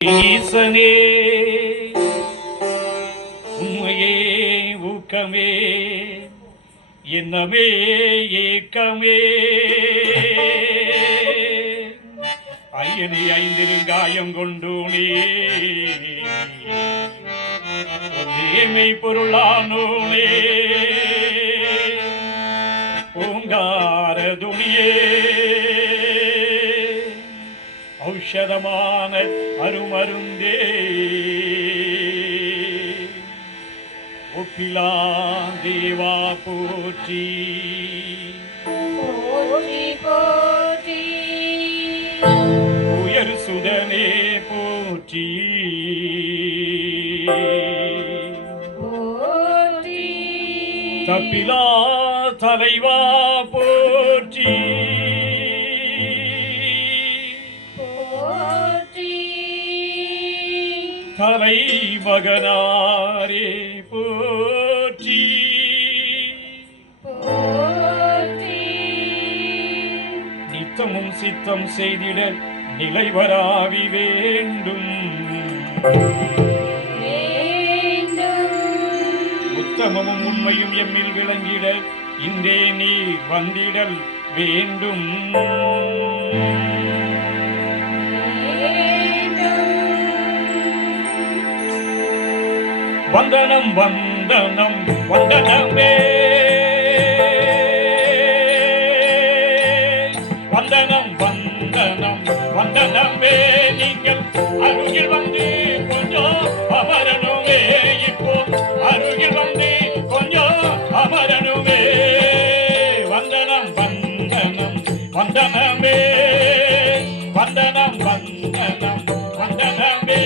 ஈசனே உண்மையே ஊக்கமே என்னமே ஏக்கமே ஐயனி ஐந்திருங்காயம் கொண்டூனே ஏமை பொருளானோனே ஓங்கார துணியே ஔஷதமான அருமருந்தே ஒப்பிலா தேவா போற்றி போற்றி போற்றி உயர் சுதனே போற்றி போற்றி தப்பிலா தலைவா போற்றி தலை மகனாரே போற்றி போற்றி நித்தமும் சித்தம் செய்திட நிலைவராவி வேண்டும் உத்தமமும் உண்மையும் எம்மில் விளங்கிட இன்றே நீ வந்திடல் வேண்டும் வந்தனம் வந்தனம் வந்தனமே வந்தனம் வந்தனம் வந்தனமே நீங்கள் அருகில் வந்து கொஞ்சம் அமரணுமே இப்போ அருகில் வந்து கொஞ்சம் அமரணுமே வந்தனம் வந்தனம் வந்தனமே வந்தனம் வந்தனம் வந்தனமே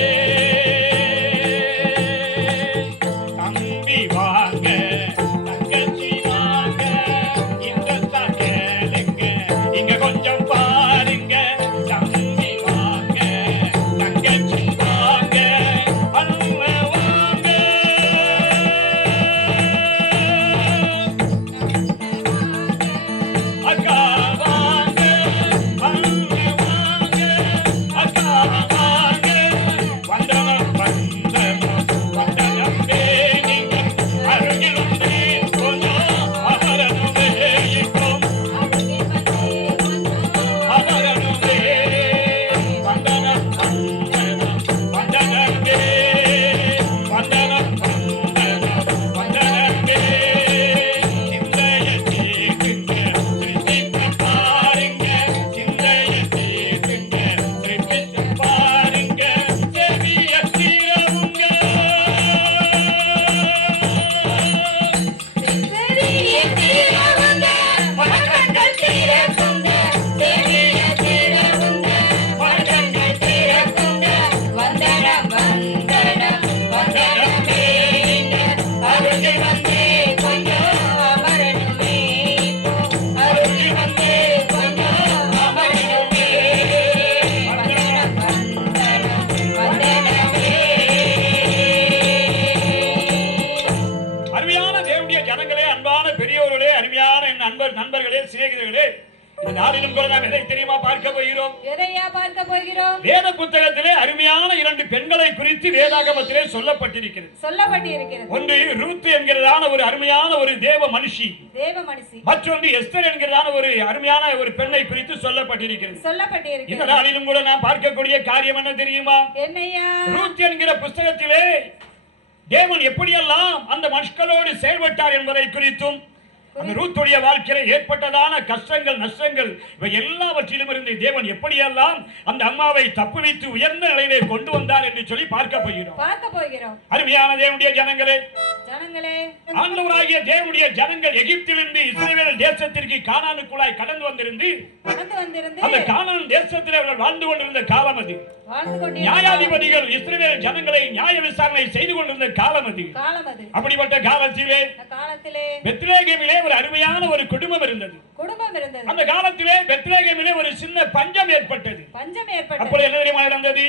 நண்பர்களே சிநேகிதர்களே இந்த நாளிலும் கூட நாம் எதை தெரியுமா பார்க்க போகிறோம் எதையா பார்க்க போகிறோம் வேத புத்தகத்திலே அருமையான இரண்டு பெண்களை குறித்து வேதாகமத்திலே சொல்லப்பட்டிருக்கிறது ஒன்று ரூத் என்கிறதான ஒரு அருமையான ஒரு தேவ மனுஷி மற்றொன்று எஸ்தர் என்கிறதான ஒரு அருமையான ஒரு பெண்ணை குறித்து சொல்லப்பட்டிருக்கிறது இந்த நாளிலும் கூட நாம் பார்க்கக்கூடிய காரியம் என்ன தெரியுமா என்னையா ரூத் என்கிற புத்தகத்திலே தேவன் எப்படியெல்லாம் அந்த மக்களோடு செயல்பட்டார் என்பதை குறித்தும் அந்த ரூத்துடைய வாழ்க்கையில ஏற்பட்டதான கஷ்டங்கள் நஷ்டங்கள் இவை எல்லாவற்றிலும் இருந்து தேவன் எப்படியெல்லாம் அந்த அம்மாவை தப்புவித்து உயர்ந்த நிலையிலே கொண்டு வந்தார் என்று சொல்லி பார்க்க போகிறோம் அருமையான தேவனுடைய ஜனங்களே ஆண்டவராகிய தேவனுடைய ஜனங்கள் எகிப்திலிருந்து இஸ்ரவேல் தேசத்திற்கு கானானுக்குள்ளாய் கடந்து வந்திருந்து அந்த கானான் தேசத்தில் அவர்கள் வாழ்ந்து கொண்டிருந்த காலம் அது நியாயாதிபதிகள் இஸ்ரவேல் ஜனங்களை நியாய விசாரணை செய்து கொண்டிருந்த காலம் அது அப்படிப்பட்ட காலத்திலே பெத்லேகேமிலே ஒரு அருமையான ஒரு குடும்பம் இருந்தது அந்த காலத்திலே பெத்லேகேமிலே ஒரு சின்ன பஞ்சம் ஏற்பட்டது அப்பொழுது என்ன தெரியுமா நடந்தது